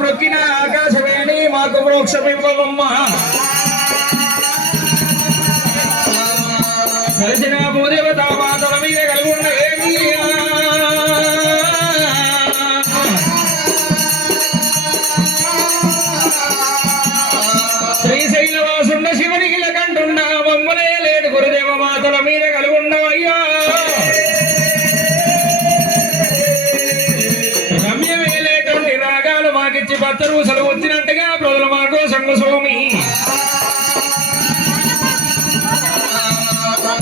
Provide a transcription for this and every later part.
మొక్కిన ఆకాశమేని మాకు మోక్షమివ్వవమ్మా కలిసిన భూదేవత మాతల మీద కలుగున్న ఏమి శ్రీశైలవాసుండ శివునికి కంటున్న బొమ్మలే లేడు గురుదేవ మాతల మీద కలుగున్నవయ్యా రమ్యమే లేటువంటి రాగాలు మాకిచ్చి భక్తులు సెలవు వచ్చినట్టుగా ప్రజలు మాకు సంగస్వామి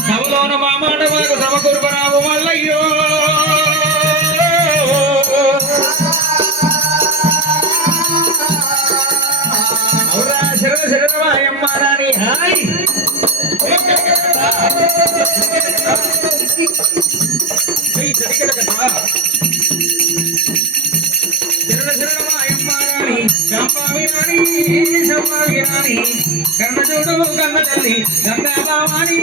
సవలోన మా మాట మాకు సమకూర్పరావు మల్లయ్యో అవురా శరణ శరణమాయమ్మ రాణి హాయ్ శరణ శరణమాయమ్మ రాణి శాంబావి రాణి శాంబావి రాణి కన్న చూడు కన్న తల్లి గంగా భావాని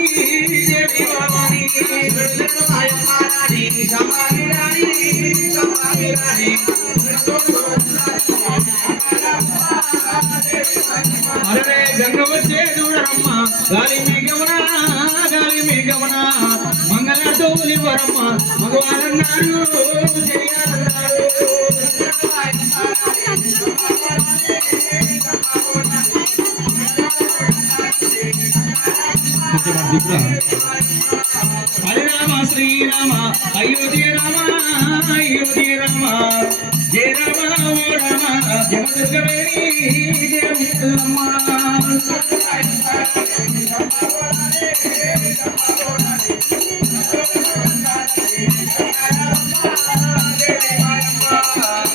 దేవి భావాని శరణమాయమ్మ రాణి శాంబావి రాణి శాంబావి రాణి అరే గంగ వచ్చే చూడరమ్మ గాలి మీ గమన మంగళ తోలి వరమ్మ మగవారన్నారు చెయ్యాలన్నారు హరే రామ శ్రీరామ అయోధ్య రామ అయోధ్య రామ జయ రామ ఓ రామ జగదుర్గవేణి జయమ్మ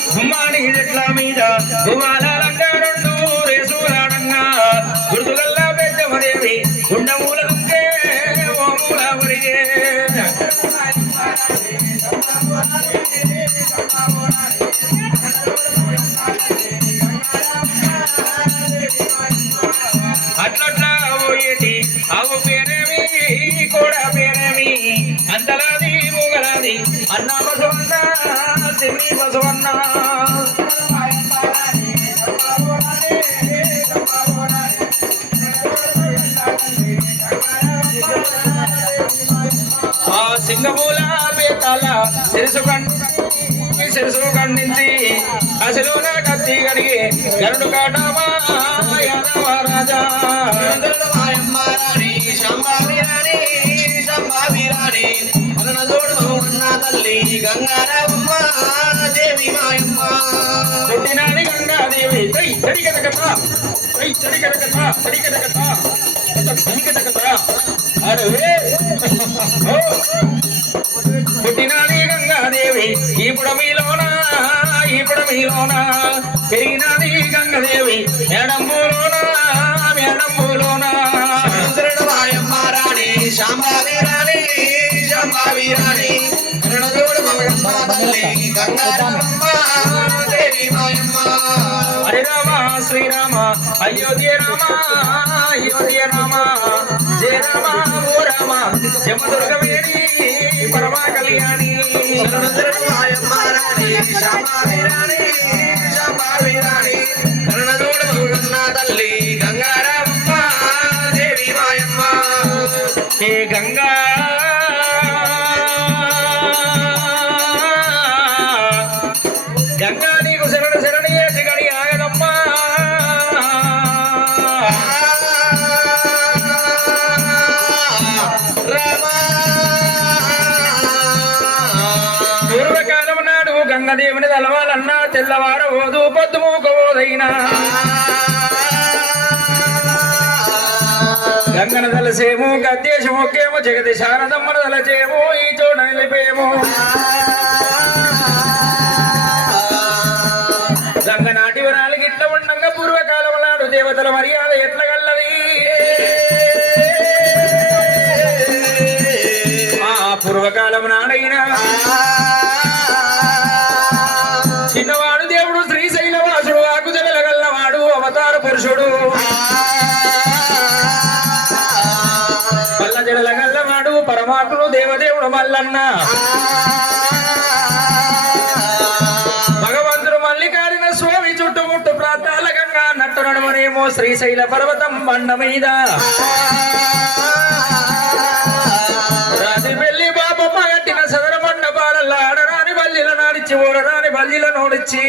గుమ్మాడి చెట్ల మీద గుమాల రంగారుండు రేసులాడంగా గుర్తుగల్లా పెద్దమదేవి గుండమూల దుంకే ఓ మూల ఉరిగే అట్లట్లా పోయేటి ఆవు పేరేమి కూడా పేరేమి అంతలాది మూగలాది అన్న బసవన్న సిన్ని బసవన్న ఆ సింగమూల పేతాల శిరసు ఖండించి అసలున కత్తి కడిగి గరుడు కాటమా యాదవ రాజా తల్లి గంగారమ్మ దేవి మాయమ్మ పుట్టినాని గంగాదేవి పుట్టినాని గంగాదేవి ఇప్పుడు మీలోనా పెరిగినాని గంగదేవి మేడంబులోనా మాయమ్మ రాణి శాంబావి రాణి హరే రామ శ్రీరామ అయోధ్య రామ జయ రామ ఓ రామ జమదుర్గవేణి పరమ కళ్యాణి మాయమ్మ రాణి శాంబావి రాణి కరుణదోడున్న తల్లి గంగారమ్మ దేవి మాయమ్మ హే గంగా గంగా నీకు శరణి ఏటి గడి ఆగదమ్మా పూర్వకాలం నాడు గంగదేవుని తలవాలన్నా తెల్లవారవోదు పొద్దుమూకవోదైనా గంగన తలసేమో గద్దేశమొక్కేమో జగతి శారదమ్మను తలచేమో ఈ చోట నిలిపేమో గంగనాటి వరాలకి ఇట్లా ఉండంగా పూర్వకాలం నాడు దేవతల మర్యాద ఎట్లా గల్లది పూర్వకాలం నాడైనా చిన్నవాడు దేవుడు శ్రీశైలవాసుడు ఆకుజలగల్లవాడు అవతార పురుషుడు పల్ల జడలగల్లవాడు పరమాత్ముడు దేవదేవుడు మల్లన్న భగవంతుడు మల్లికార్జున స్వామి చుట్టూ ప్రాంతాలకంగా నట్టు నడుమనేమో శ్రీశైల పర్వతం బండ మీద రాజుపల్లి బాబమ్మ కట్టిన సదర మండపాలలో ఆడరాని బల్లిల నాడిచి ఓడరాని బల్లిల నోడిచ్చి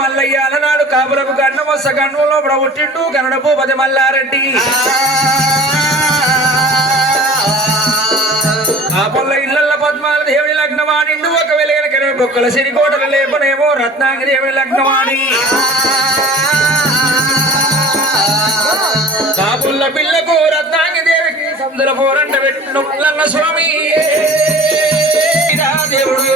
మల్లయ్యాల నాడు కాపులకు గన్న మొస్స గన్నులో పుట్టిండు కన్నడ భూపతి మల్లారెడ్డి ఆ పొల్ల ఇళ్ల పద్మాల దేవుని లగ్నమాడిండు ఒక వెలుగన బొక్కల సిరికోటల లేపనేమో రత్నాంగి దేవుని లగ్నమాడి కాపుల్ల పిల్లకు రత్నాంగి దేవికి సముద్ర పోరంట పెట్టిన మల్లన్న స్వామి దేవుడు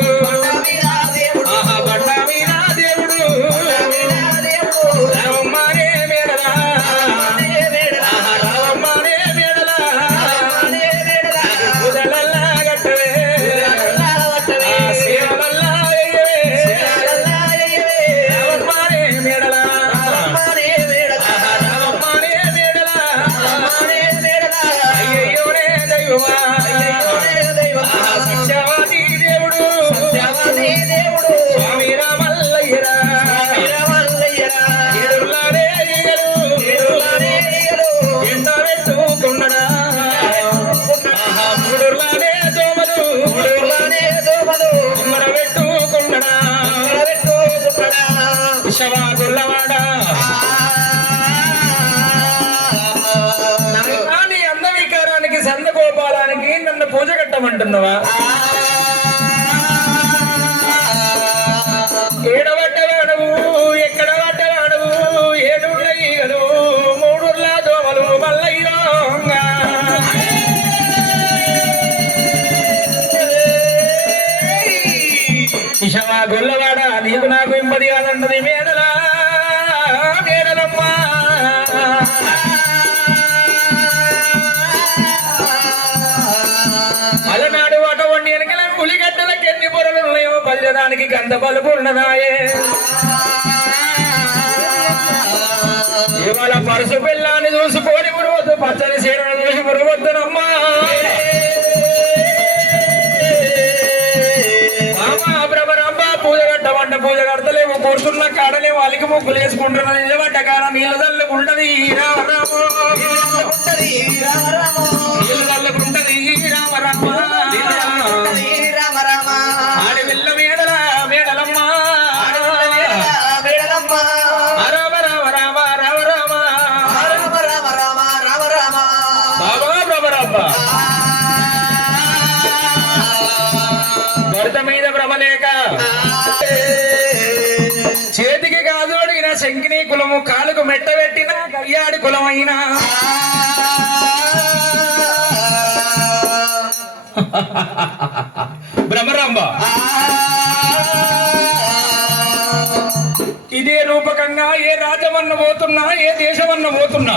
అందవికారానికి సందగోపాలానికి నన్ను పూజ కట్టమంటున్నావా ఏడవట్టవాడవు ఎక్కడ పట్టవాడవు ఏడుళ్ళ ఈగలు మూడుళ్ళ దోమలు మల్లయ్యో ఇషవా గొల్లవాడ నీకు నాకు ఇంపది కాదన్నది మేడలా మేడలమ్మా అలనాడు అటువంటి వెనకల పులిగడ్డలకి ఎన్ని పొరలు ఉన్నాయో పల్లెదానికి గంధ బలుపున్నదాయే ఇవాళ పరుసు పిల్లాన్ని చూసుకొని మురవద్దు పచ్చని సీడను చూసి మురవద్దునమ్మా పూజ కడతలేము కూర్చున్న కాడలేము అలికి ముగ్గులు వేసుకుంటున్నది నిలబడ్డ కాడ నీళ్ళు తల్లుకుంటది నీళ్ళు తల్లుకుంటది ఆడి వెళ్ళ మేడల మేడలమ్మ రామ రామ రామ రామ రామ భర్త మీద భ్రమలేక చేతికి కాదోడిగిన శంకిని కులము కాలుకు మెట్టబెట్టిన కయ్యాడి కులమైనా భ్రమరంబ ఇదే రూపకంగా ఏ రాజ్యమన్న పోతున్నా ఏ దేశమన్న పోతున్నా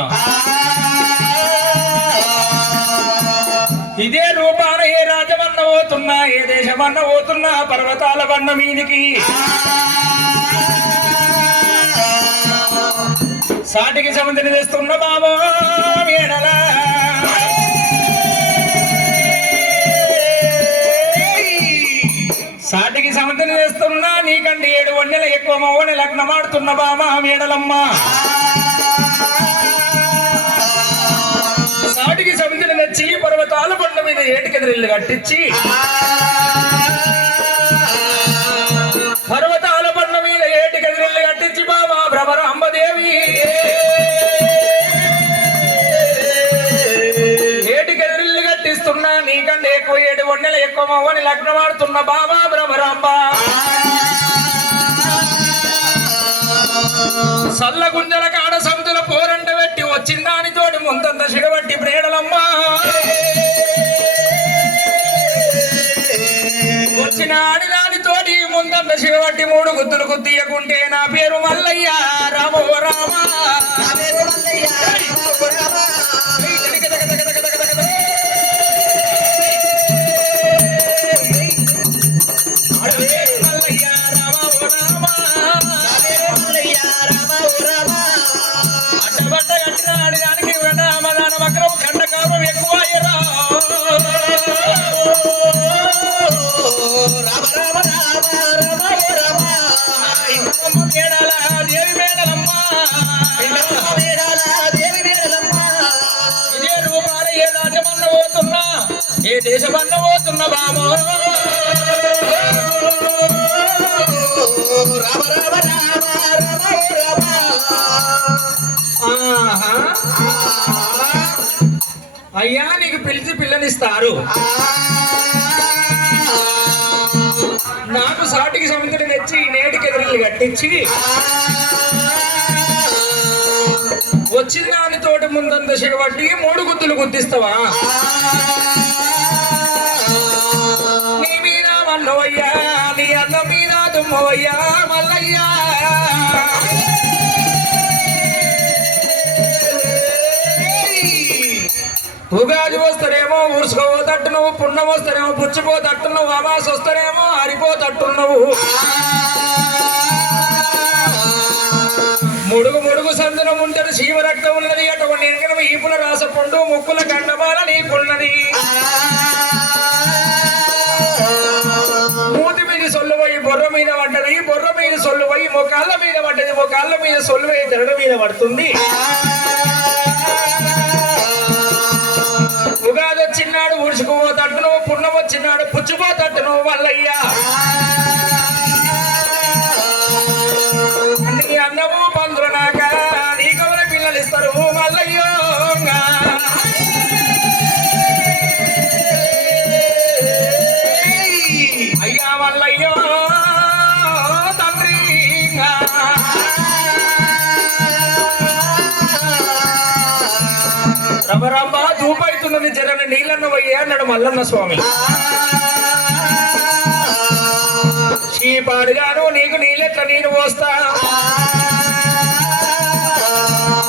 ఇదే రూపాన ఏ రాజ్యమన్న పోతున్నా ఏ దేశమన్న పోతున్నా పర్వతాల బండ మీదికి సాటికి సముద్రం చేస్తున్న బాబా మేడలా సాటికి సముద్రం చేస్తున్నా నీకంటే 7 వన్నెల ఎక్కువ మవ్వని లగ్నమాడుతున్న బామా మేడలమ్మ సాటికి సముద్రం తెచ్చి పర్వతాల బండ మీద ఏటికెదిరిల్లు కట్టించి పర్వతాల బండ మీద ఏటికెదిరిల్లు కట్టించి బాబా భ్రమరాంబదేవి ఏటికెదిరిల్లు కట్టిస్తున్నా నీకంటే ఎక్కువ 7 వన్నెల ఎక్కువ మవ్వని లగ్నమాడుతున్న బాబా భ్రమరాంబ సల్ల గుంజల కాడ సముద్ర పోరంట పెట్టి వచ్చిందానితోటి ముంతంత సిగబట్టి ప్రేడలమ్మ వచ్చిన ఆడిదానితోటి ముంతంత సిగబట్టి 3 గుద్దులు గుద్దీయకుంటే నా పేరు మల్లయ్య రామో రామ పోతున్న బామో అయ్యా నీకు పిలిచి పిల్లనిస్తారు నాకు సాటికి సముద్రం తెచ్చి నేటికి ఎదురు కట్టించి వచ్చిన దాని తోటి ముందంత సిగబట్టి 3 గుద్దులు గుద్దిస్తావా నీ మీద మన్నవయ్యా నీ అన్న మీద దుమ్మవయ్యా మల్లయ్యా ఉగాది వస్తారేమో ఊర్చుకోపోతట్టు నువ్వు పుణ్యం వస్తారేమో పుచ్చిపోతట్టు నువ్వు అమాస వస్తారేమో హరిపోతట్టు నువ్వు ముడుగు సందనం ఉంటుంది శివరక్తం ఉన్నది అటువంటి వెనక ఈపుల రాసపండు ముక్కుల గండమాల నీకున్నది మూతి మీద సొల్లు పోయి బొర్ర మీద పడ్డది బొర్ర మీద సొల్లు పోయి మొకాళ్ళ మీద పడ్డది మొకాళ్ళ మీద సొల్లు పోయి జరడ మీద పడుతుంది ఉగాది వచ్చినాడు ఊడ్చుకుపోతట్టు నువ్వు పుణ్యం వచ్చినాడు పుచ్చిపోతట్టు నువ్వు మల్లయ్యా నీ అన్నము పందులు నాక నీ కవర పిల్లలు ఇస్తారు మల్లయ్యో అయ్యా మల్లయ్యో తండ్రి రమరమ్మ ధూపైతున్నది జరని నీళ్ళన్న పోయ్యా అన్నాడు మల్లన్న స్వామి పాడుగాను నీకు నీళ్ళెట్ల నేను పోస్తా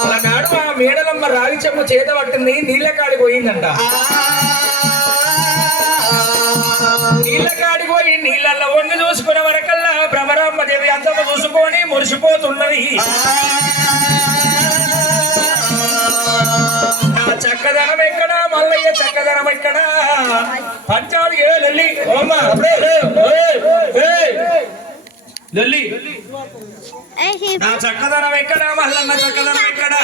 అలానాడు ఆ మేడలమ్మ రాగి చెమ్ము చేత పట్టింది నీళ్ళ కాడికి పోయిందంట నీళ్ళ కాడికి పోయి నీళ్ళల్లో వండి చూసుకునే వరకల్లా భ్రమరామ్మ దేవి అంతము చూసుకొని మురిసిపోతున్నది చక్కదనం ఎక్కడ మల్లయ్య చక్కదనం ఎక్కడ పంచాలు లొల్లి లొల్లి నా చక్కదనం ఎక్కడ మల్లన్న చక్కదనం ఎక్కడ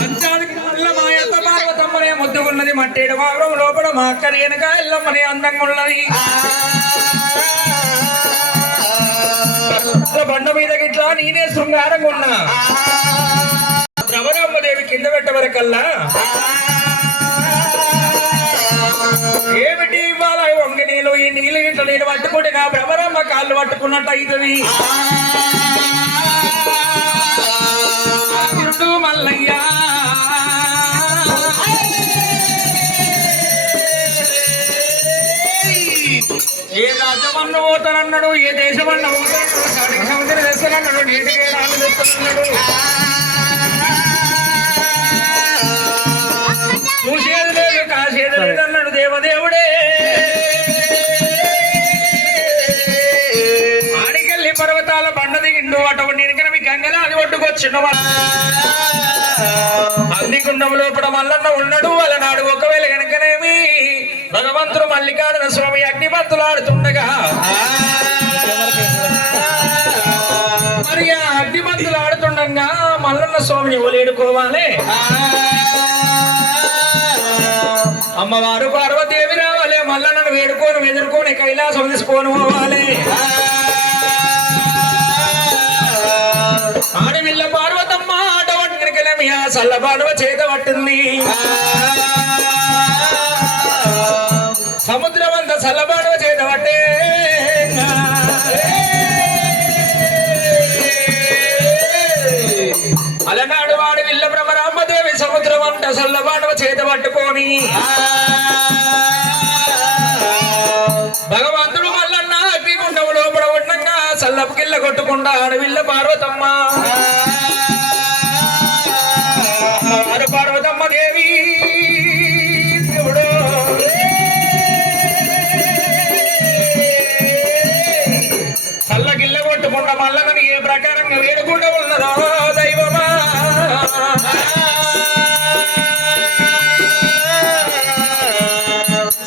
పంచాలకి మల్ల మా యొక్క పార్వతమ్మనే ముద్దుకున్నది మట్టేడు మాగం లోపల మా అక్క రేణుక ఎల్లమ్మనే అందంగా ఉన్నది బండ మీద గిట్లా నేనే శృంగారంగా ఉన్నా రమణమ్మదేవి కింద పెట్టవరకల్లా ఏమిటి ఇవాళ వంగి నీళ్ళు ఈ నీళ్ళు ఇట్లా నేను పట్టుకుంటే నా భ్రమరమ్మ కాళ్ళు పట్టుకున్నట్టు అవుతుంది మల్లయ్యా ఏ రాజ్యమన్న పోతానన్నాడు ఏ దేశమన్న పోతాడు సాటికి సముద్రం తెస్తానన్నాడు నీటికి రాళ్ళు తెస్తానన్నాడు చూసేది లేదు కాసేది లేదు అన్నాడు దేవదేవుడే ఆడికెళ్ళి పర్వతాల బండ దిగిండు అటువంటి వెనుకనవి గంగలా అది ఒడ్డుకొచ్చిన అగ్నిగుండం లోపల మల్లన్న ఉన్నాడు అలనాడు ఒకవేళ కనుకనేమి భగవంతుడు మల్లికార్జున స్వామి అగ్నిపత్తులు ఆడుతుండగా మరి ఆ అగ్నిపత్తులు ఆడుతుండగా మల్లన్న స్వామిని ఓలేడుకోవాలి అమ్మవారు పార్వతీదేవి రావాలి మల్లన్నను వేడుకొని ఎదుర్కొని కైలాసం తీసుకొని పోవాలి ఆడవిల్ల పార్వతమ్మ ఆటవట్టినకెలమి ఆ సల్లబాడువ చేత పట్టింది సముద్రం అంతా చల్లబాడువ చేత పట్టే అలనాడు వాడి విల్ల భ్రమరాంబదేవి సముద్రం అంతా చల్లబాడువ చేత పట్టుకొని భగవంతుడు మల్లన్న అగ్నిగుండం లోపల ఉండగా చల్లపు కిల్ల కొట్టుకుండా ఆడవిల్ల పార్వతమ్మ పార్వతమ్మ దేవి దేవుడు చల్లగిల్ల కొట్టుకుండా మల్లన్నని ఏ ప్రకారంగా వేడుకుంటూ ఉన్నదో దైవమా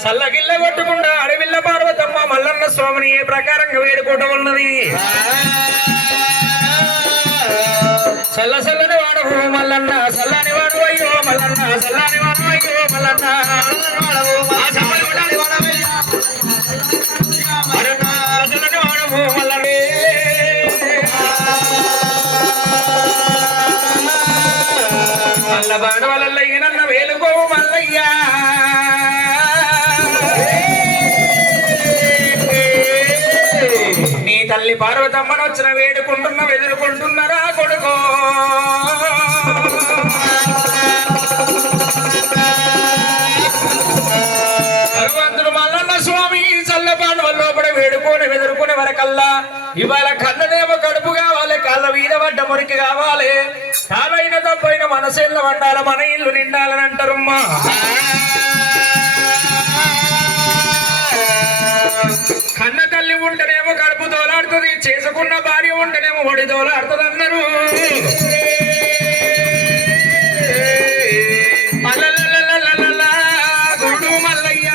చల్లగిల్ల కొట్టుకుండా అడవిల్ల పార్వతమ్మ మల్లన్న స్వామిని ఏ ప్రకారంగా వేడుకోవటం ఉన్నది సల్ల సల్లని వాడవు మల్లన్న సల్లని వాడు అయ్యో మల్లన్న సల్లని వాడు అయ్యో మల్లన్న సల్లని వాడవు మల్లనే మల్ల బాడవలల్ల ఈనన్న వేలుకో మల్లయ్యా నీ తల్లి పార్వతమ్మను వచ్చిన వేడుకుంటున్న వెదురుకుంటున్నారా కొడుకో భగవంతుడు మల్లన్న స్వామి చల్లపాడు లోపల వేడుకొని వెదురుకునే వరకల్లా ఇవాళ కన్నదేమో కడుపు కావాలి కాళ్ళ వీర పడ్డ మురికి కావాలి కాలైన తప్పైన మనసేళ్ళ వండాల మన ఇల్లు నిండాలని అంటారమ్మా కన్న తల్లి ఉంటేనేమో కడుపు దోలాడుతుంది చేసుకున్న భార్య ఉంటేనేమో ఒడి దోలాడుతుంది అన్నారు గుడు మల్లయ్య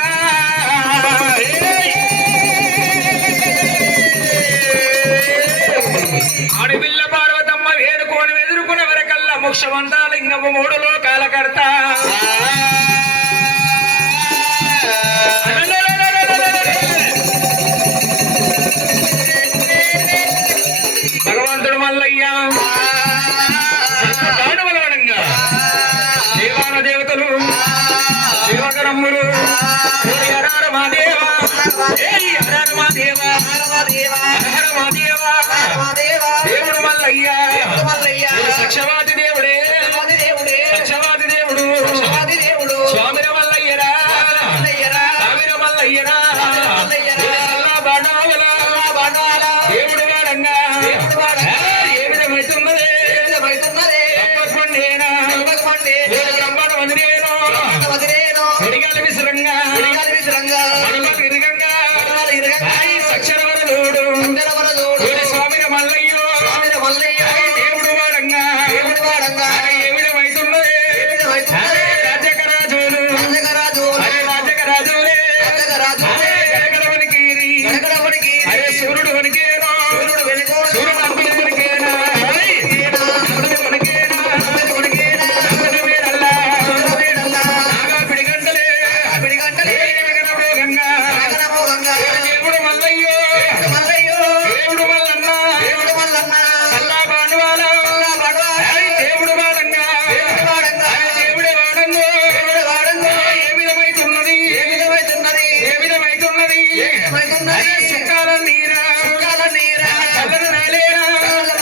ఆడపిల్ల పార్వతమ్మ వేడుకొని ఎదుర్కొనే వరకల్లా మోక్షమంతా లింగము 3 లోకాల కడతా భగవంతుడు మల్లయ్య కాడువలవడంగా దేవాన దేవతలు దేవకరమ్ములు హర మాదేవ హర మాదేవ హర మాదేవ దేవుడు మల్లయ్య సక్షవాది దేవుడే సక్షవాది దేవుడు స్వామిర మల్లయ్యరా స్వామిర మల్లయ్యరా దేవుడు వాడంగా ఏ విధమైతున్నదే బ్రహ్మాండ వదిలేను విడిగాలి విసరంగా సక్షరవరుడు స్వామిన మల్లయ్యో దేవుడు వాడంగా ఏ విధమైతున్నదే రాజకరాజులు రాజకరాజులే గడగడవనికి అరే సూర్యుడు వనికేనా సూర్యుడు అగ్ని వనికేనా దేవుడు మల్లయ్యో దేవుడు మల్లన్న అల్లా బాండువాల దేవుడు వాడంగా దేవుడే వాడంగో ఏ విధమైతున్నది ఏ విధమైతున్నది సుఖాల నీరా చల్లని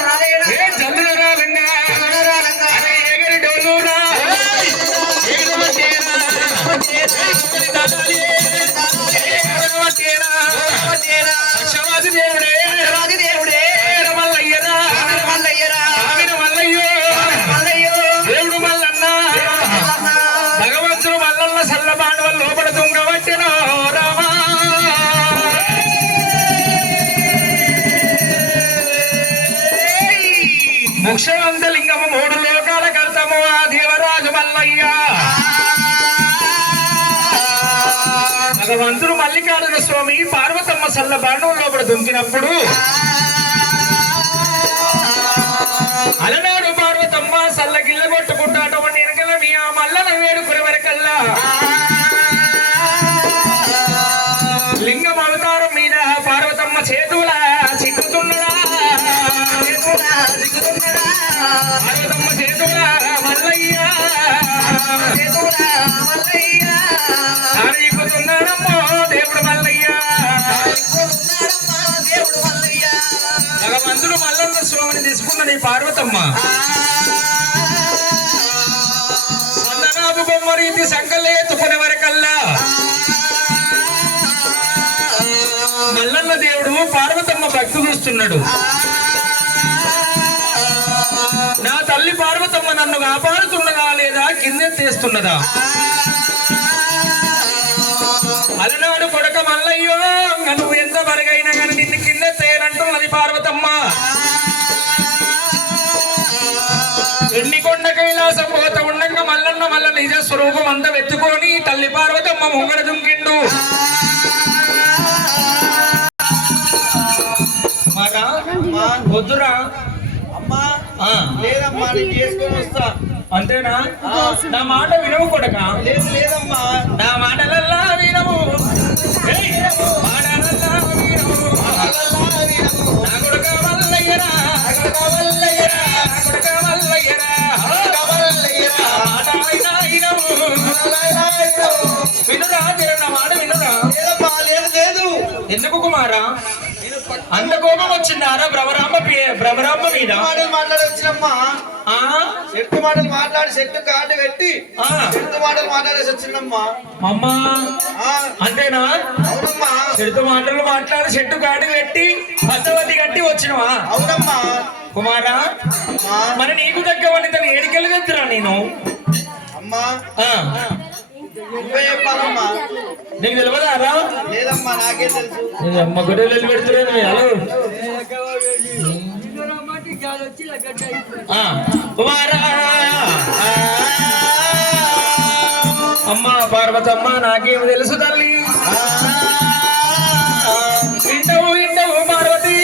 రాలేరా ఏ జల్లున రాలంగా ఎగరి డోలురా సక్షవాది దేవుడే మల్లయ్యరా మల్లయ్యో దేవుడు మల్లన్న భగవంతుడు మల్లన్న సల్లబాండ వల్ల లోపల తుంగబట్టినో రామా మోక్షవంతలింగము 3 లోకాల కర్తము ఆ దేవరాజు మల్లయ్య భగవంతుడు మల్లికార్జున స్వామి పార్వతమ్మ సల్ల బాండం లోపల దుంకినప్పుడు అలనాడు పార్వతమ్మ సల్ల గిల్ల కొట్టుకుంటాటటువంటి వెనకల మీ ఆ మల్లన వేడుకునే వరకల్లా లింగం అవతారం మీద పార్వతమ్మ చేతుల చిక్కుతున్నడా పార్వతమ్మ చేతుల మల్లయ్య చిక్కుతున్నాడమ్మో దేవుడు మల్లయ్య భగవంతుడు మల్లన్న స్వామిని తీసుకున్నది పార్వతమ్మ సందనాపు బొమ్మ రీతి సంకల్లే ఎత్తుకునే వరకల్లా మల్లన్న దేవుడు పార్వతమ్మ భక్తి చూస్తున్నాడు నా తల్లి పార్వతమ్మ నన్ను కాపాడుతున్నదా లేదా కిందెత్తేస్తున్నదా అలనాడు కొడక మల్లయ్యో నువ్వు ఎంత మరుగైనా కానీ నిన్ను కిందెత్తేనంటున్నది పార్వతమ్మ ఎన్ని కొండ కైలాసం పోత ఉండంగా మల్లన్న మల్ల నిజ స్వరూపం అంతా వెతుకొని తల్లి పార్వతమ్మ ముంగడ దుంకిండు వద్దురా లేదమ్మా నేను చేసుకొని వస్తా. అంతేనా? నా మాట వినవు కొడక. లేదు లేదమ్మా నా మాటలల్లా వినవు, మాటలల్లా వినవు. నా కొడక వల్లయ్యరా, కొడక వల్లయ్యరా, కొడక వల్లయ్యరా, మాట అయినా వినవు. వినురా, నా మాట వినురా. లేదమ్మా లేదు లేదు. ఎందుకు కుమారా అంత కోపం వచ్చిందారా భ్రమరాంబ మీద? మాటలు మాట్లాడి వచ్చినమ్మా. చెట్టు మాటలు మాట్లాడి చెట్టు కాటు పెట్టి చెట్టు మాటలు మాట్లాడేసి వచ్చిందమ్మా. అమ్మా అంతేనా? అవునమ్మా. చెట్టు మాటలు మాట్లాడి చెట్టు కాటు పెట్టి పద్దవతి కట్టి వచ్చినవా? అవునమ్మా. కుమారా మరి నీకు తగ్గవని తను ఏడికెళ్ళి తెచ్చురా నేను? అమ్మా చెప్పాలమ్మా. నీకు తెలియదారా? లేదమ్మా నాకే తెలుసు. అమ్మ గొడవలు పెడుతున్నాను. హలో కుమారా అమ్మ పార్వతమ్మ నాకేం తెలుసు తల్లి. ఇంటవు ఇంటవు పార్వతి.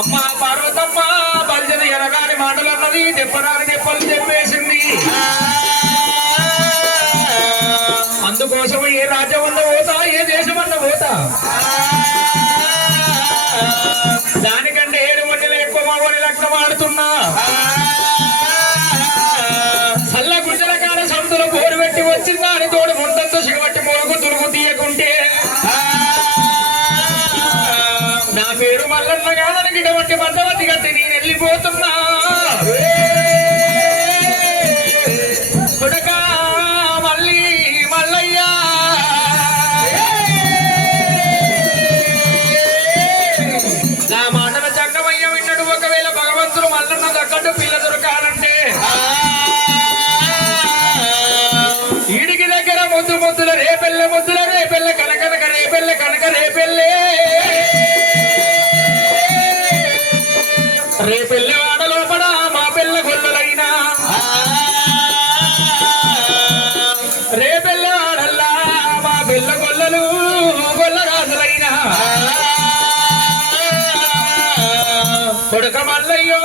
అమ్మ పార్వతమ్మ పరిచయం ఎనగాని మాటలు అన్నది, చెప్పరాని చెప్పలు చెప్పేసింది. అందుకోసం ఏ రాజ్యం అన్న పోతా, ఏ దేశం అన్న పోతా, దానికంటే 7 మందిలో ఎక్కువ మామూలు లగ్నం ఆడుతున్నా. చల్ల గుడ్డల కాడ సముద్ర పోరు పెట్టి వచ్చిందా అని తోడు ముందంతో సిగబట్టి మోగు తురుగు తీయకుంటే నా పేరు మల్లన్న కాదని గిడవంటి మద్దవతి కట్టి నేను వెళ్ళిపోతున్నా. కొడకా మళ్ళీ మల్లయ్యా, నా మాటల చంగమయ్య విన్నాడు. ఒకవేళ భగవంతుడు మల్లన్న తగ్గట్టు పిల్ల దొరకాలంటే ఈడికి దగ్గర ముద్దు ముద్దుల రేపెల్లె, ముద్దుల రేపెల్లె, కనకనక రేపెల్లె, కనక రేపెల్లె, రేపెల్లె వాడ లోపల మా పిల్ల గొల్లలైనా, రేపెల్లె వాడల్లా మా పిల్ల గొల్లలు గొల్ల రాజులైనా. కొడుక మల్లయ్యో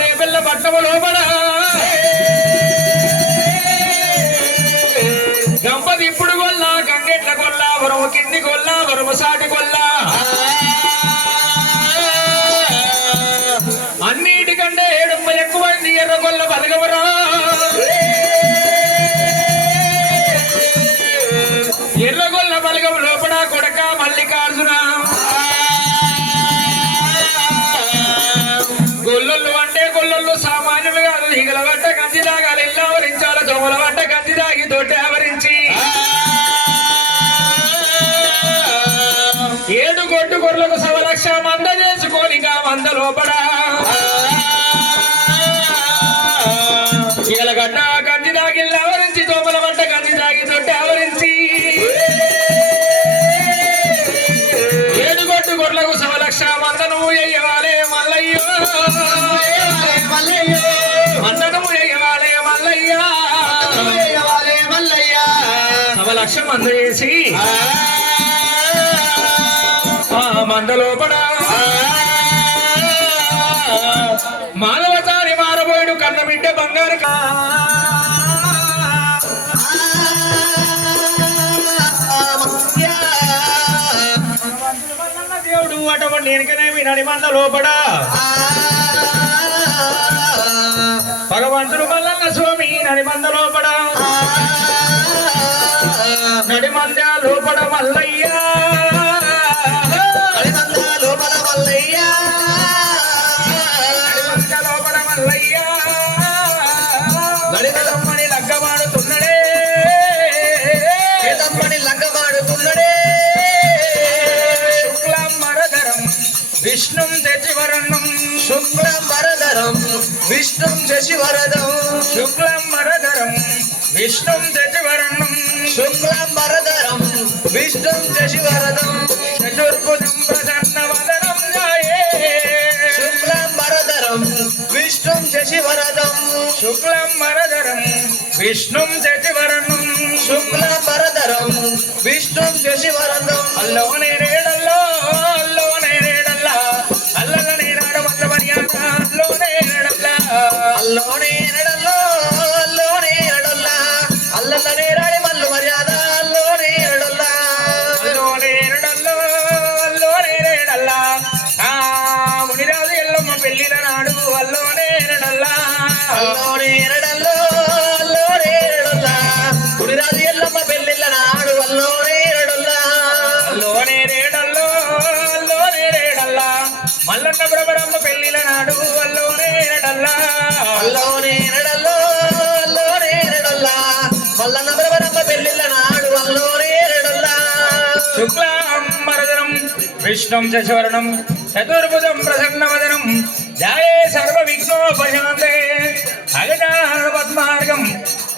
రేపెల్ల పట్టము లోపల గంపది ఇప్పుడు గొల్ల, గంగెట్ల గొల్ల, వరము కింది గొల్ల, వరము సాటి గొల్ల, అన్నిటికంటే 7 ఎక్కువైంది ఎర్రగొల్ల బలగవరా. ఎర్రగొల్ల బలగం లోపల కొడక మల్లికార్జున గొల్లొల్లు అంటే గొల్లొల్లు సామాన్యులు కాదు. ఈగల పట్ట కంచి తాగాలి, ఇల్లు ఆవరించాలి, దొంగల పట్ట కంచి తాగి తోటి ఆవరించి 7 గొడ్డు గొర్రెలకు 1,00,000 మంద చేసుకొని మంద లోపల ఈగల గడ్డ కంచి తాగి ఇల్లు ఆవరించి, దొంగల పట్ట కంచి తాగి తోటి ఆవరించి 7 గొడ్డు గొర్రెలకు 1,00,000 మంద నువ్వు ఎయ్యవాలే మల్లయ్యో, మందను ఎయ్యవాలే మల్లయ్యా, 1,00,000 మంద చేసి మంద లోపల మానవతారి మారబోయుడు కన్న బిడ్డ బంగారు దేవుడు అటువంటి వెనకనేమి నడిమంద లోపల భగవంతుడు మల్లన్న స్వామి నడిమంద లోపల, నడిమంద లోపల మల్లయ్యా, నడిమంద లోపల మల్లయ్యా, నడిమంద లోపల మల్లయ్యా, నడిమని లగ్గమాడుతున్నడే, తమ్మని లగ్గమాడుతున్నడే. శుక్లం మరధరం విష్ణుం శశివరణం, శుక్లం మరధరం విష్ణుం శశివరదం, శుక్లం మరధరం విష్ణుం శశివరణం, శుక్లం మరధరం విష్ణుం శశివరదం, చతుర్భుజం ప్రసన్న వదనం జాయే, శుక్లం మరధరం విష్ణుం శశివరదం, శుక్లం మరధరం విష్ణుం శశివరణం, శుక్లం మరధరం విష్ణుం శశివరదం. అల్లోనే రేడల్లో అల్లోనే ఎరడల్లో అల్లోనే ఎరడల్లా అల్లనే రాడి మల్లు మర్యాద అల్లోనే ఎరడల్లా అల్లోనే ఎరడల్లో అల్లోనే ఎరడల్లా ఆ మునిరాజు ఎల్లమ్మ పెళ్లిల నాడు అల్లోనే ఎరడల్లా అల్లోనే ఎరడల్లో అల్లోనే ఎరడల్లా గుడిరాజు ఎల్లమ్మ పెళ్ళిళ్ళ నాడు అల్లోనే ఎరడల్లా అల్లోనే రేడల్లో అల్లోనే రేడల్లా మల్లన్న బ్రహ్మరమ్మ పెళ్లిల నాడు అల్లోనే ఎరడల్లా అల్లోనే ఎరడల్లో అల్లోనే ఎరడల్లా మల్లన్న బ్రహ్మరమ్మ పెళ్ళిళ్ళ నాడు అల్లోనే ఎరడల్లా శుక్లాంబరధరం విష్ణుం శశివర్ణం చతుర్భుజం ప్రసన్నవదనం ధ్యాయే సర్వ విఘ్నోపశాంతే అగజాన పద్మార్గం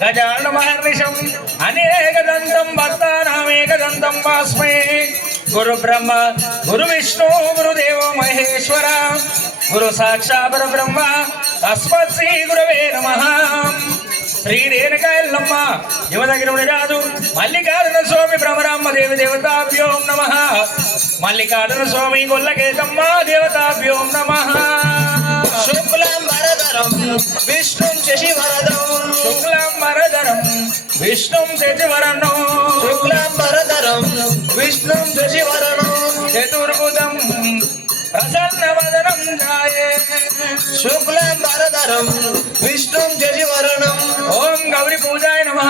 గజాన మహర్నిశం అనేకదంతం భక్తానామేకదంతం వాస్మే గురు బ్రహ్మ గురు విష్ణు గురుదేవో మహేశ్వర గురు సాక్షాత్ పరబ్రహ్మ తస్మత్ శ్రీ గురవే నమః. శ్రీ రేణుకా ఎల్లమ్మ యువదగిరి రాజు మల్లికార్జున స్వామి భ్రమరామ్మ దేవి దేవతాభ్యోం నమః. మల్లికార్జున స్వామి గొల్లకేతమ్మ దేవతాభ్యోం నమః. శుక్లాంబరధరం విష్ణుం శశివరదం శుక్లాంబరధరం విష్ణుం శశివరణం శుక్లాంబరధరం విష్ణుం శశివరణం చతుర్భుజం ప్రసన్నవదనం ధ్యాయే. శుక్లాంబరధరం విష్ణుం శశివరణం ఓం గౌరి పూజాయ నమః.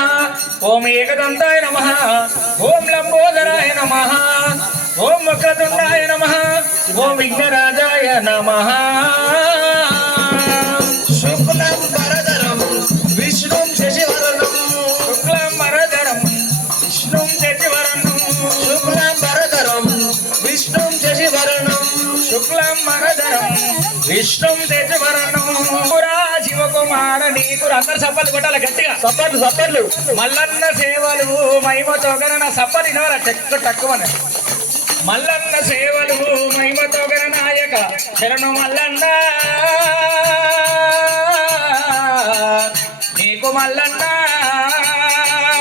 ఓం ఏకదంతాయ నమః. ఓం లంబోదరాయ నమః. ఓం వక్రతుండాయ నమః. ఓం విఘ్నరాజాయ నమః. శుక్లాంబరధరం విష్ణుం శశివరణం శుక్లాంబరధరం విష్ణుం శశివరణం శుక్లాంబరధరం విష్ణుం శశివరణం శుక్లాంబరధరం విష్ణుం శశివరణం. శివకుమార నీకు అందరు సప్పలు కొట్టాలి గట్టిగా. సప్పట్లు మల్లన్న సేవలు మహిమతో గణన సప్పని నవర టక్కు టక్కువన మల్లన్న సేవలు మహిమతో గణనాయక శరణు మల్లన్న నీకు మల్లన్న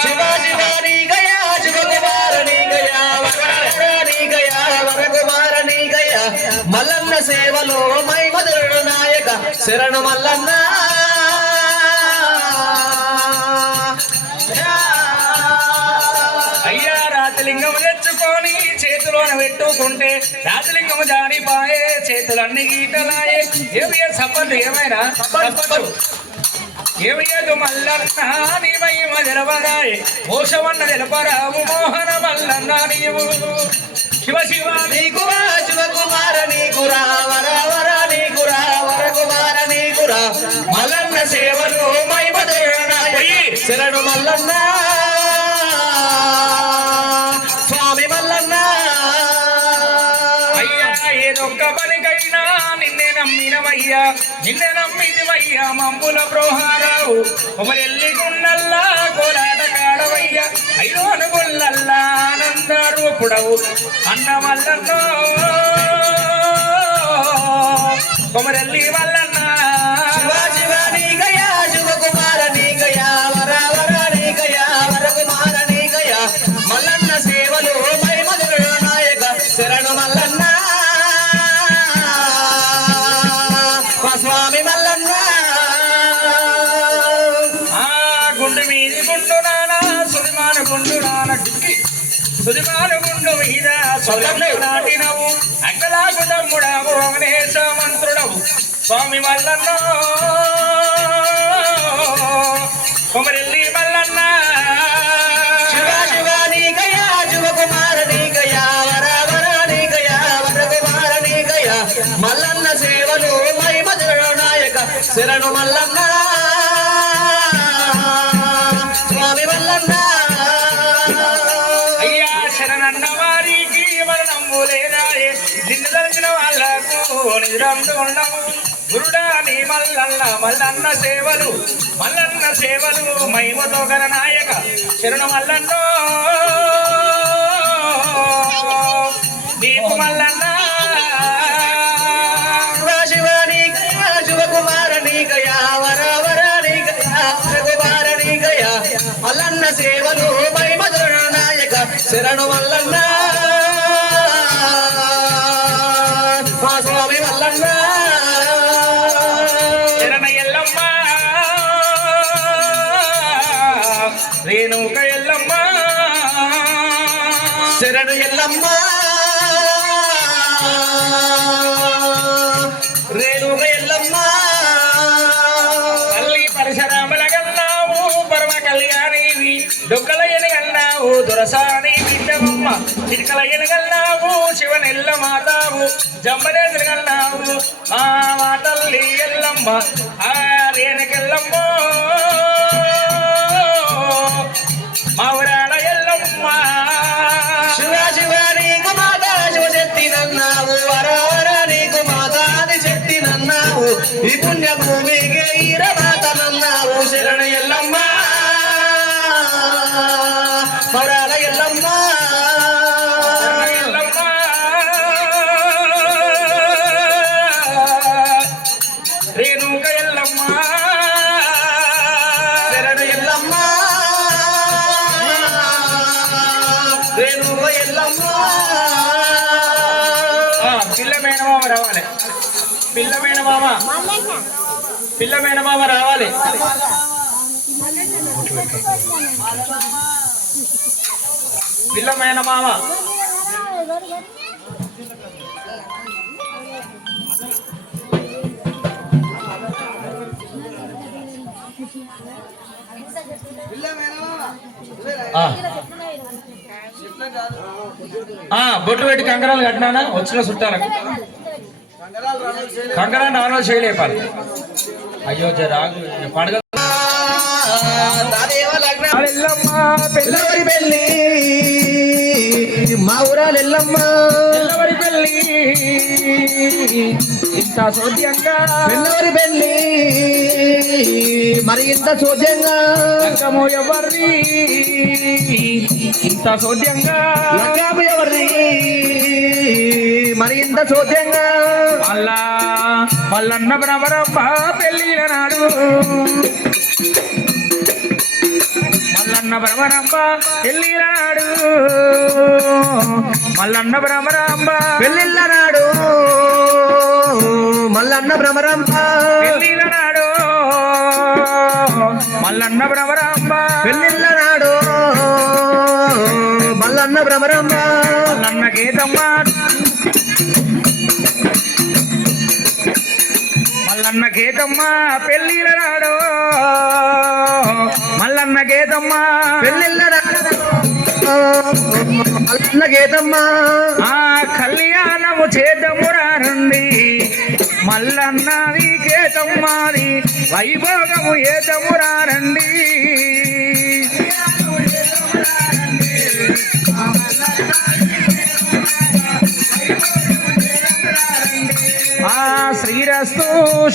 శివాజీ గయా శివకుమారని గయా వరకుమారని గయా వరకుమారని గయా మల్లన్న సేవలో మైమధురుడు నాయక శరణు మల్లన్న అయ్యా రాజలింగము తెచ్చుకొని చేతిలోన పెట్టుకుంటే రాజలింగము జారిపాయే చేతులన్నీ గీతలాయే. ఏమి సప్పట్లు ఏమైనా సప్పట్లు ఏమయ్యదు మల్లన్న నీ మహిమ తెలవదాయే మోసవన్న తెలపరావు మోహన మల్లన్న నీవు శివ శివ నీకు రా శివకుమార నీకురా వర నీకురా వరకుమార నీకురా మల్లన్న సేవలు మైమధురుడు నాయక శరణు మల్లన్న స్వామి మల్లన్న అయ్యా ఏదొక్క పనికైనా నిన్నే నమ్మినమయ్యా నిన్నే నమ్మినమయ్యా మమ్ముల ప్రోహారావు కొమరెల్లి గుండల్లా కోలాట కాడవయ్యా ఐరోను గుళ్ళల్లా ఆనంద రూపుడవు అన్న మల్లన్నో కొమరెల్లి మల్లన్న శివాజీ గయా శివకుమార నీ గయా వర నీ గయా వరకుమార నీ గయా మల్లన్న సేవలు మైమధురుడు నాయక శరణు మల్లన్న మా స్వామి మల్లన్న ఆ గుండు మీది గుండు నానా సుడిమాన గుండు నాన డుక్కి సుడిమాన గుండు మీద సొలము నాటినవు అక్కలాగు తమ్ముడవు వెంకటేశ మంత్రుడవు స్వామి మల్లన్న కొమరెల్లి మల్లన్న శివాజీ గయా శివకుమార నీ గయా వర నీ గయా వరకుమార నీ గయా మల్లన్న సేవలు మైమధురుడు నాయక శరణు మల్లన్న స్వామి మల్లన్న అయ్యా శరణన్న వారికి మరణము లేదాయే నిన్ను తలచిన వాళ్ళకు నిజంతో ఉండము గురుడా నీ మల్లన్న మల్లన్న సేవలు మహిమతో గల నాయక శరణు మల్లన్నో నీకు మల్లన్న శివాని శివకుమార నీ గయా వర నీ గయా వరకుమార నీ గయా మల్లన్న సేవలు మైమధురుడు నాయక శరణు మల్లన్న మా స్వామి మల్లన్న శరణ ఎల్లమ్మ రేణుక ఎల్లమ్మ శరణు ఎల్లమ్మ రేణుక ఎల్లమ్మ తల్లి పరశురాముల గన్నావు పరమ కళ్యాణివి డొక్కల ఎనగన్నావు దొరసాని బిడ్డమ్మ చిటికల ఎనగన్నావు శివనెల్ల మాతావు జంబనేశ్వరగన్నావు మా తల్లి ఎల్లమ్మ ఆ రేణుకెల్లమ్మ మావురాల ఎల్లమ్మ శివ శివ నీకు మాతా శివశక్తి నన్నావు వరవర నీకు మాతాది శక్తి నన్నావు ఈ పుణ్యభూమికి ఈరమాత నన్నావు శరణ ఎల్లమ్మ వరాల ఎల్లమ్మ ఎల్లమ్మ రేణుక ఎల్లమ్మ శరణ ఎల్లమ్మ రేణుక ఎల్లమ్మ పిల్ల మేనమామ రావాలి పిల్ల మేనమామ పిల్ల మేనమామ రావాలి పిల్ల మేనమామ బొట్టు పెట్టి కంకరాలు కట్టినానా వచ్చిన చుట్టాలకు కంకరాలు నార్మల్ చేయలేపాలి అయ్యో రాగు పండుగ పిల్లవరి పెళ్ళి మా ఊరాలు ఎల్లమ్మ పిల్లవరి పెళ్ళి ఇంత సోద్యంగా పిల్లవరి పెళ్ళి మరి ఇంత చోద్యంగా లంకము ఎవర్రి ఇంత సోద్యంగా లంకాపు ఎవరి మరి ఇంత చోద్యంగా మల్లన్న భ్రమరమ్మ పెళ్ళిల నాడు మల్లన్న భ్రమరమ్మ పెళ్ళిల నాడు మల్లన్న భ్రమరమ్మ పెళ్ళిళ్ళ నాడు మల్లన్న భ్రమరంప పెళ్ళిల నాడు మల్లన్న భ్రమరమ్మ పెళ్ళిళ్ళ నాడు మల్లన్న భ్రమరంప మల్లన్న గీతమ్మ మల్లన్న గీతమ్మ పెళ్ళిల నాడు మల్లన్న గీతమ్మ పెళ్ళిళ్ళ నాడు మల్లన్న గీతమ్మ ఆ కళ్యాణము చేతమురారండి మల్లన్నది గీతమ్మాది వైభోగము ఏతమురారండి ఆ శ్రీరస్తు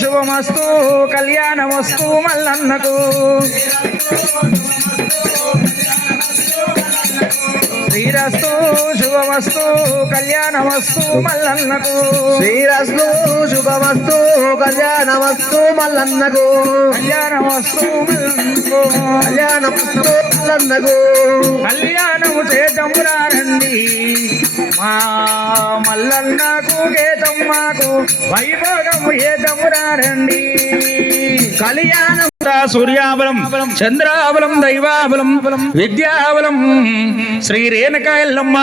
శుభమస్తు కళ్యాణమస్తు మల్లన్నకు శ్రీరస్తు శుభమస్తు కళ్యాణమస్తు మల్లన్నకు శ్రీరస్తు శుభమస్తు కళ్యాణమస్తు మల్లన్నకు కళ్యాణమస్తు మల్లన్నకు కళ్యాణమస్తు మల్లన్నకు కళ్యాణము చేతమురారండి మా మల్లన్నకు గేతమ్మకు వైభోగము ఏతమురారండి కళ్యాణం సూర్యాబలం చంద్రాబలం దైవాబలం విద్యాబలం శ్రీ రేణుకా ఎల్లమ్మ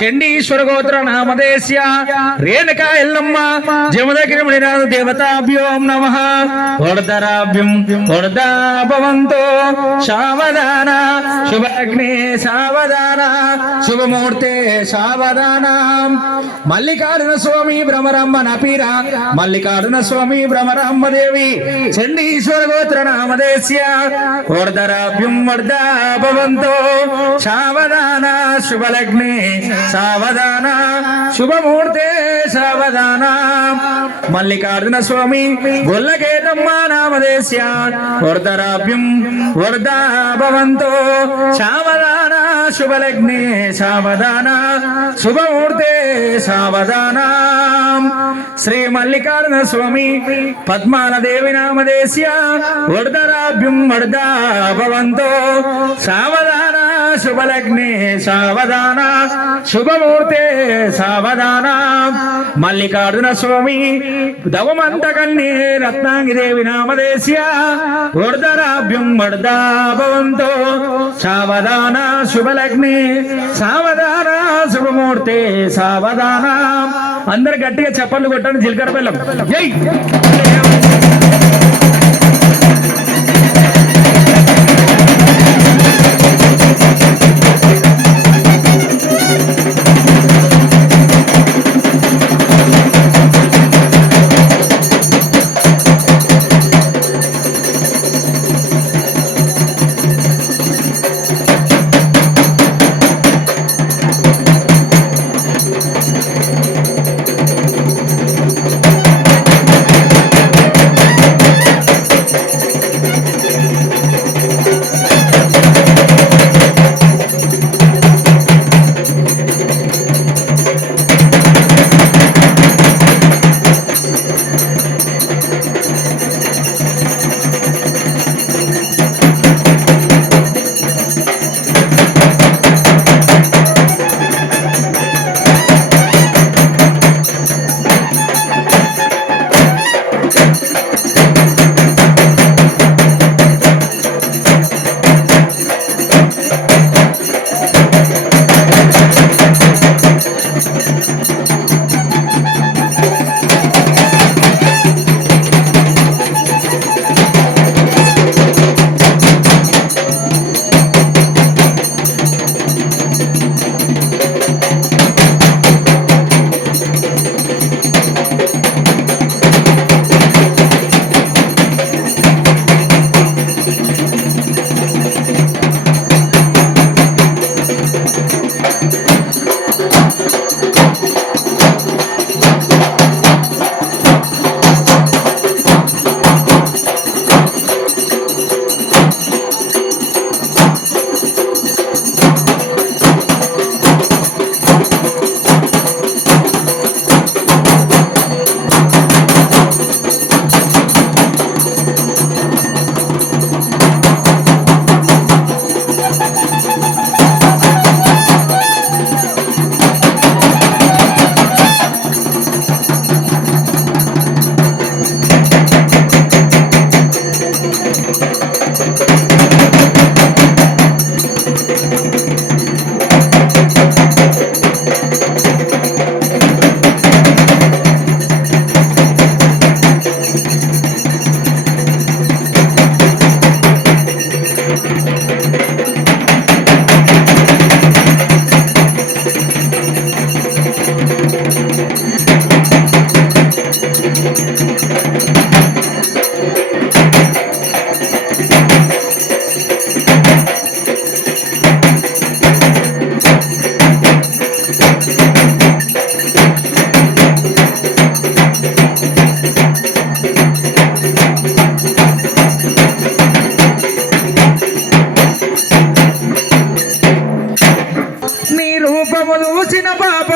చండీశ్వర గోత్ర నామదేశ్య రేణుకా ఎల్లమ్మ జమదగిరిమణినాథ దేవతాభ్యోం నమః వరదరాభ్యం వరదా భవంతో సావధాన శుభాగ్నే సావధాన శుభమూర్తే సావధాన మల్లికార్జున స్వామి భ్రమరమ్మ నపీర మల్లికార్జున స్వామి భ్రమరమ్మ దేవి చండీశ్వర గోత్ర నామదేశ్య వరదరాభ్యం వరదా భవంతో సావధాన శుభలగ్నే సావధాన శుభమూర్తే సావధాన మల్లికార్జున స్వామి గొల్లకేతమ్మ నామదేశ్య వరదరాభ్యం వరదా భవంతో సావధాన శుభలగ్నే సావధాన శుభమూర్తే సావధాన శ్రీ మల్లికార్జున స్వామి పద్మాల దేవి నామదేశ్య వరదరాభ్యం వరదా భవంతో సావధాన శుభలగ్నే సావధాన శుభమూర్తే సావధాన మల్లికార్జున స్వామి దవమంతకల్ని రత్నాంగిదేవి నామదేశ్య వర్ధరాభ్యం వర్ధాభవంతో సావధాన శుభలగ్నే సావధాన శుభమూర్తే సావధాన. అందరు గట్టిగా చప్పట్లు కొట్టండి. జీలకర్ర బెల్లం జై.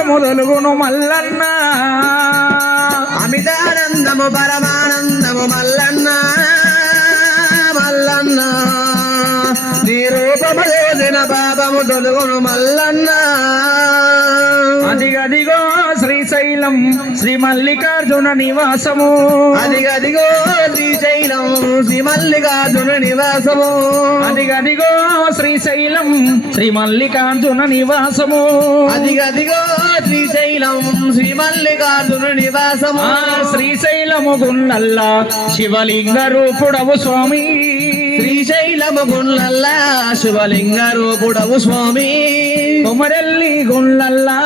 మొదలుగును మల్లన్న అమితానందము పరమానందము మల్లన్న మల్లన్న నీ రూపము చేసిన పాపము తొలుగును మల్లన్న అదిగదిగో శ్రీశైలం శ్రీ మల్లికార్జున నివాసము అదిగదిగో శ్రీశైలం శ్రీ మల్లికార్జున నివాసము అదిగదిగో శ్రీశైలం శ్రీ మల్లికార్జున నివాసము అదిగదిగో శ్రీశైలం శ్రీ మల్లికార్జున నివాసము శ్రీశైలము గున్నల్లా శివలింగ రూపుడవు స్వామి శ్రీశైలము గున్నల్లా శివలింగ రూపుడవు స్వామి కుమరెల్లి గుళ్ళల్లా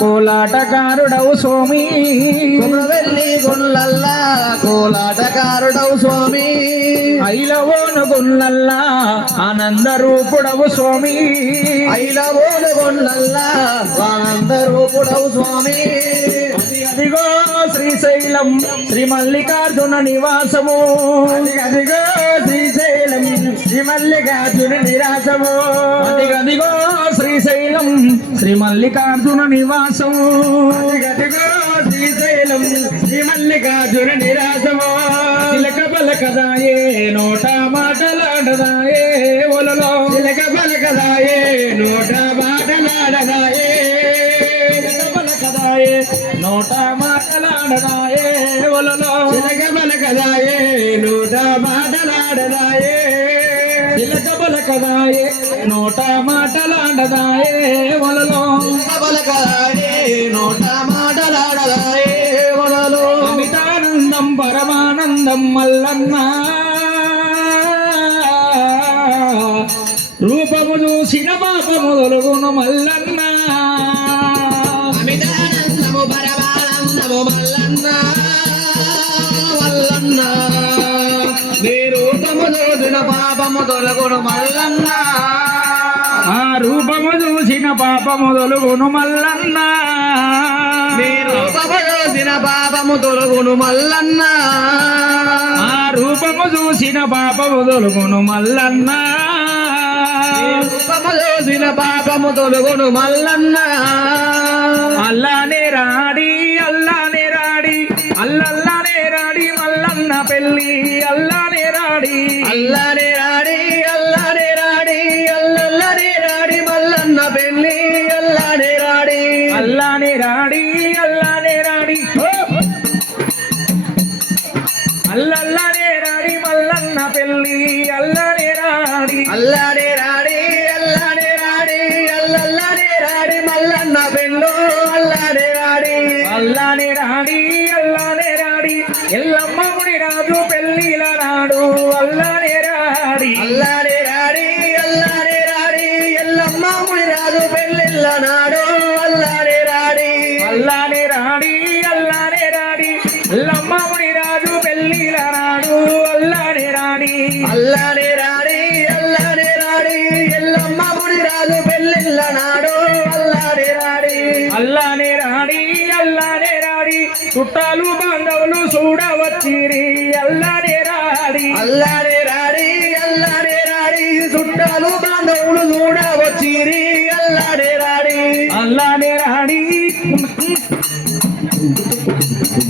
కోలాటకారుడవు స్వామి కుమరెల్లి గుళ్ళల్లా కోలాటకారుడవు స్వామి ఐలవోను గుళ్ళల్లా ఆనంద రూపుడవు స్వామి ఐలవోను గుళ్ళల్లా ఆనంద రూపుడవు స్వామి అదిగో శ్రీశైలం శ్రీ మల్లికార్జున నివాసము అదిగో శ్రీశైలం శ్రీ మల్లికార్జున నివాసము అదిగదిగో శ్రీశైలం శ్రీ మల్లికార్జున నివాసము అదిగదిగో శ్రీశైలం శ్రీ మల్లికార్జున నివాసము చిలక పలకదాయే నోట మాటలాడదాయే ఒలలో చిలక పలకదాయే నోట మాటలాడదాయే ఒలలో చిలక పలకదాయే నోట మాటలాడదాయే చిలక పలకదాయే నోట మాటలాడదాయే ఒలలో చిలక పలకదాయే నోట మాటలాడదాయే ఒలలో అమితానందం పరమానందం మల్లన్న రూపము చూసిన పాపము తొలగును మల్లన్న అమితానందము పరమానందము మల్లన్న మల్లన్న నీ రూపము చూసిన పాపము తొలగును మల్లన్న ఆ రూపము చూసిన పాపము తొలగును మల్లన్న నీ రూపము చూసిన పాపము తొలగును మల్లన్న ఆ రూపము చూసిన పాపము తొలగును మల్లన్న రూపము చూసిన పాపము తొలగును మల్లన్న అల్లానే రాడి అల్లానే రాడి అల్లల్లానే రాడి మల్లన్న పెళ్ళి అల్లానే రాడి అల్లనే రాడి అల్లనే రాడి అల్లల్లనే రాడి మల్లన్న పెళ్ళి అల్లనే రాడి అల్లానే రాడి అల్లానే రాడి అల్లల్లానే రాడి మల్లన్న పెళ్ళి అల్లానే రాడి అల్లనే రాడి అల్లనే రాడి అల్లల్లనే రాడి మల్లన్న పెళ్ళు అల్లనే రాడి అల్లానే రాడి అల్లానే రాడి ఎల్లమ్మ ముడి రాజు పెళ్ళిల నాడు అల్లానే రాడి అల్లనే రాడి అల్లనే రాడి ఎల్లమ్మ ముడి రాజు పెళ్ళిళ్ళ నాడు అల్లనే రాడి అల్లానే రాడి అల్లానే రాడి ఎల్లమ్మ ముడి రాజు పెళ్ళిల నాడు అల్లానే రాడి అల్లనే రాడి అల్లనే రాడి ఎల్లమ్మ ముడి రాజు పెళ్ళిళ్ళ నాడు అల్లనే రాడి అల్లానే రాడి అల్లానే రాడి చుట్టాలు బాంధవులు చూడవచ్చిరి అల్లానే రాడి అల్లనే రాడి అల్లనే రాడి చుట్టాలు బాంధవులు చూడవచ్చిరి అల్లనే రాడి అల్లానే రాడి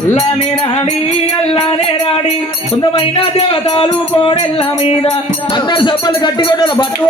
అల్లానే రాడి అల్లానే రాడి కొంతమైన దేవతలు కోడెళ్ళ మీద అందరు సబ్బలు గట్టి కొట్టారు బట్టు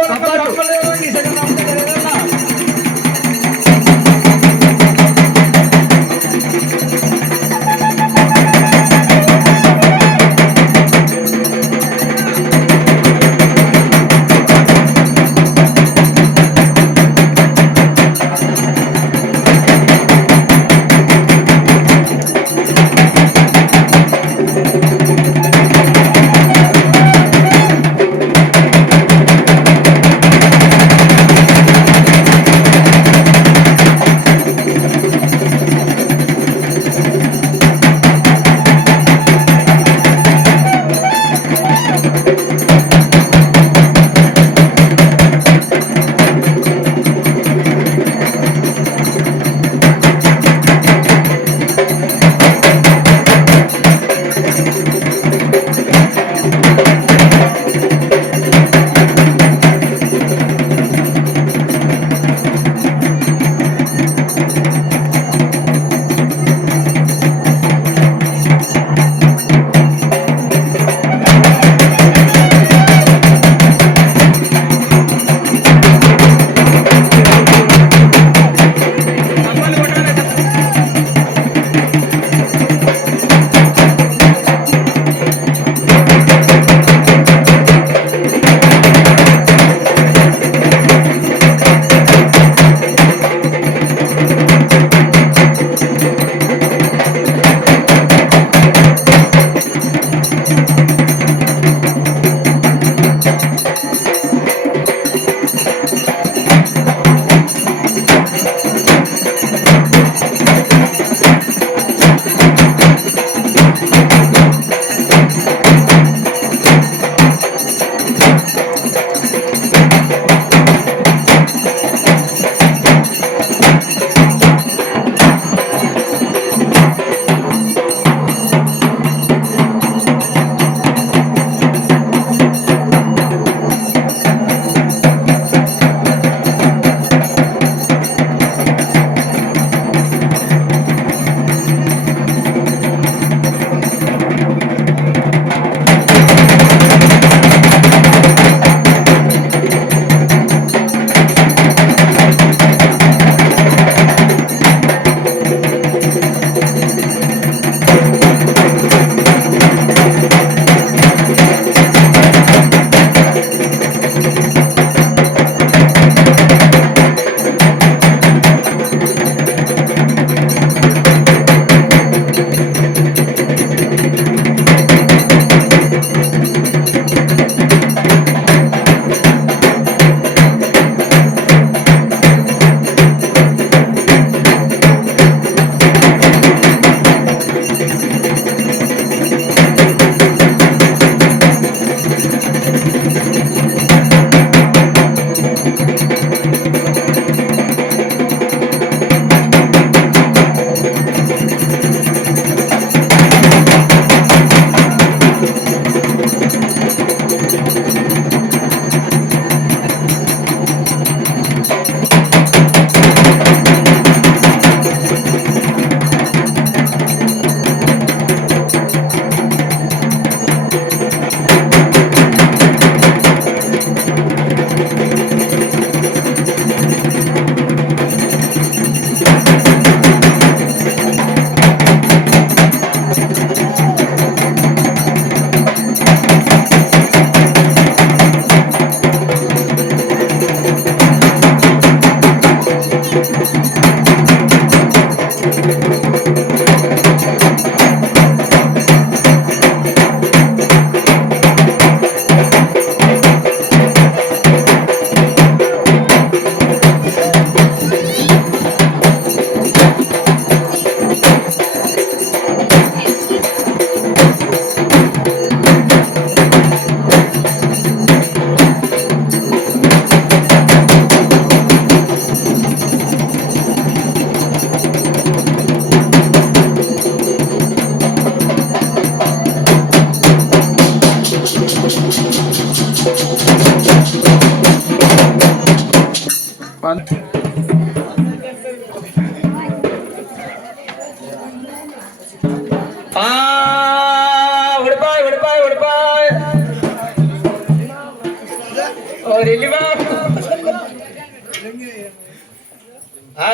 ఓ రెల్లి బాబు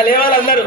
లేవాలి అందరూ